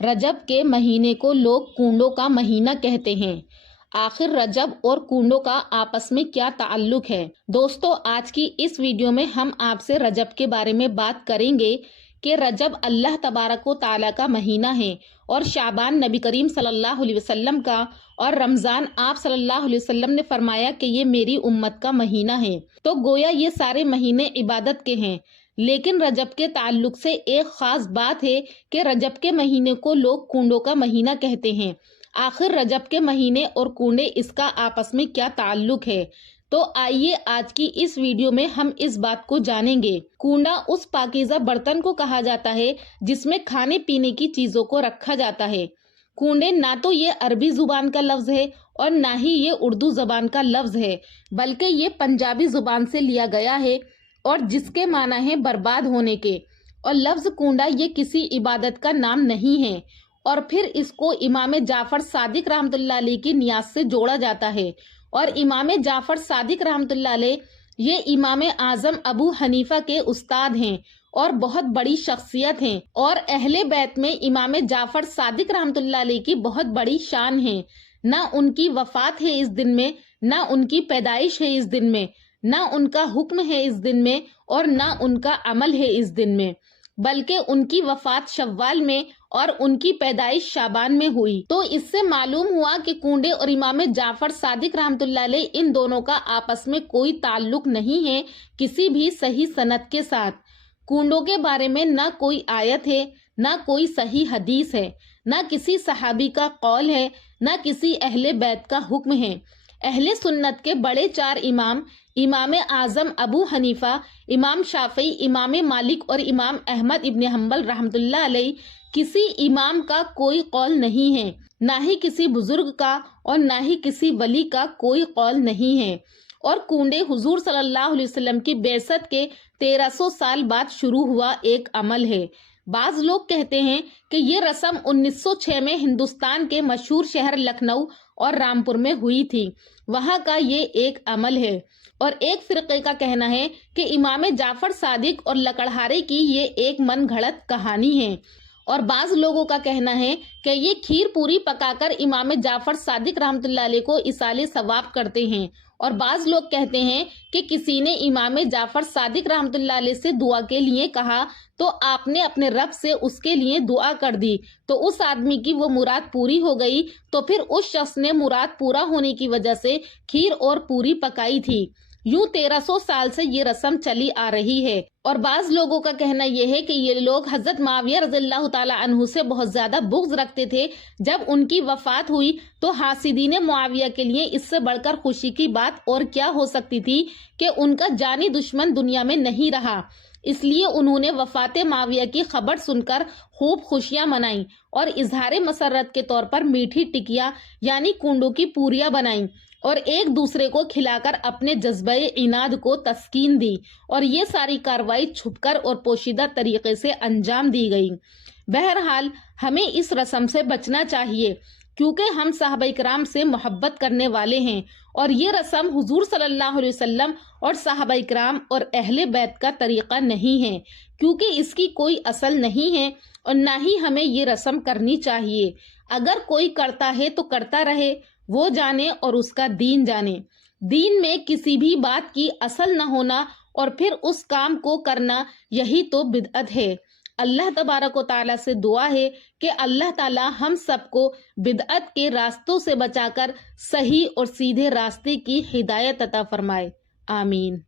रजब के महीने को लोग कूंडों का महीना कहते हैं। आखिर रजब और कूंडों का आपस में क्या ताल्लुक है? दोस्तों, आज की इस वीडियो में हम आपसे रजब के बारे में बात करेंगे कि रजब अल्लाह तबारक व तआला का महीना है और शाबान नबी करीम सल्लल्लाहु अलैहि वसल्लम का और रमजान आप सल्लल्लाहु अलैहि वसल्लम ने फरमाया कि ये मेरी उम्मत का महीना है। तो गोया ये सारे महीने इबादत के हैं, लेकिन रजब के ताल्लुक से एक खास बात है कि रजब के महीने को लोग कूंडों का महीना कहते हैं। आखिर रजब के महीने और कूंडे इसका आपस में क्या ताल्लुक है? तो आइए आज की इस वीडियो में हम इस बात को जानेंगे। कूंडा उस पाकीज़ा बर्तन को कहा जाता है जिसमें खाने पीने की चीजों को रखा जाता है। कूंडे ना तो ये अरबी जुबान का लफ्ज है और ना ही ये उर्दू जबान का लफ्ज है, बल्कि ये पंजाबी जुबान से लिया गया है और जिसके माना है बर्बाद होने के। और लफ्ज कूंडा ये किसी इबादत का नाम नहीं है और फिर इसको इमाम जाफर सादिक रहमतुल्लाह अलैह की नियाज से जोड़ा जाता है। और इमाम जाफर सादिक रहमतुल्लाह अलैह ये इमाम आजम अबू हनीफा के उस्ताद हैं और बहुत बड़ी शख्सियत हैं और अहले बैत में इमाम जाफर सादिक रहमतुल्लाह अलैह की बहुत बड़ी शान है। ना उनकी वफात है इस दिन में, ना उनकी पैदाइश है इस दिन में, ना उनका हुक्म है इस दिन में और ना उनका अमल है इस दिन में, बल्कि उनकी वफात शव्वाल में और उनकी पैदाइश शाबान में हुई। तो इससे मालूम हुआ कि कूंडे और इमाम जाफर सादिक रहमतुल्लाह अलैह इन दोनों का आपस में कोई ताल्लुक नहीं है किसी भी सही सनद के साथ। कूंडों के बारे में ना कोई आयत है, ना कोई सही हदीस है, ना किसी सहाबी का कौल है, ना किसी अहले बैत का हुक्म है। अहले सुन्नत के बड़े चार इमाम, इमाम आजम अबू हनीफा, इमाम शाफई, इमाम मालिक और इमाम अहमद इब्न हम्बल रहमतुल्लाह अलैह, किसी इमाम का कोई कौल नहीं है, ना ही किसी बुजुर्ग का और ना ही किसी वली का कोई कौल नहीं है। और कूंडे हुजूर सल्लल्लाहु अलैहि वसल्लम की बेसत के 1300 साल बाद शुरू हुआ एक अमल है। बाज लोग कहते हैं कि ये रस्म 1906 में हिंदुस्तान के मशहूर शहर लखनऊ और रामपुर में हुई थी। वहाँ का ये एक अमल है। और एक फिरके का कहना है कि इमाम जाफर सादिक और लकड़हारे की ये एक मन घड़त कहानी है। और बाज लोगों का कहना है कि ये खीर पूरी पकाकर इमाम जाफर सादिक रहमतुल्लाह अलैह को इसाले सवाब करते हैं। और बाज लोग कहते हैं कि किसी ने इमाम जाफर सादिक रहमतुल्लाह अलैह से दुआ के लिए कहा तो आपने अपने रब से उसके लिए दुआ कर दी, तो उस आदमी की वो मुराद पूरी हो गई। तो फिर उस शख्स ने मुराद पूरा होने की वजह से खीर और पूरी पकाई थी। यूं 1300 साल से ये रस्म चली आ रही है। और बाज लोगों का कहना यह है कि ये लोग हजरत माविया रज़ियल्लाहु ताला अन्हु से बहुत ज्यादा बुग़्ज़ रखते थे। जब उनकी वफात हुई तो हासिदीन मुआविया के लिए इससे बढ़कर खुशी की बात और क्या हो सकती थी कि उनका जानी दुश्मन दुनिया में नहीं रहा। इसलिए उन्होंने वफात माविया की खबर सुनकर खूब खुशियां मनाई और इजहार मसरत के तौर पर मीठी टिकिया यानी कूंडों की पूरियां बनाई और एक दूसरे को खिलाकर अपने जज्बे इनाद को तस्कीन दी। और ये सारी कार्रवाई छुपकर और पोशीदा तरीके से अंजाम दी गई। बहरहाल हमें इस रस्म से बचना चाहिए क्योंकि हम साहबा इकराम से मोहब्बत करने वाले हैं और ये रस्म हुजूर सल्लल्लाहु अलैहि वसल्लम और साहबा इकराम और अहले बैत का तरीका नहीं है, क्योंकि इसकी कोई असल नहीं है और ना ही हमें ये रस्म करनी चाहिए। अगर कोई करता है तो करता रहे, वो जाने और उसका दीन जाने। दीन में किसी भी बात की असल न होना और फिर उस काम को करना, यही तो बिदअत है। अल्लाह तबारक व तआला से दुआ है कि अल्लाह ताला हम सबको बिदअत के रास्तों से बचाकर सही और सीधे रास्ते की हिदायत अता फरमाए। आमीन।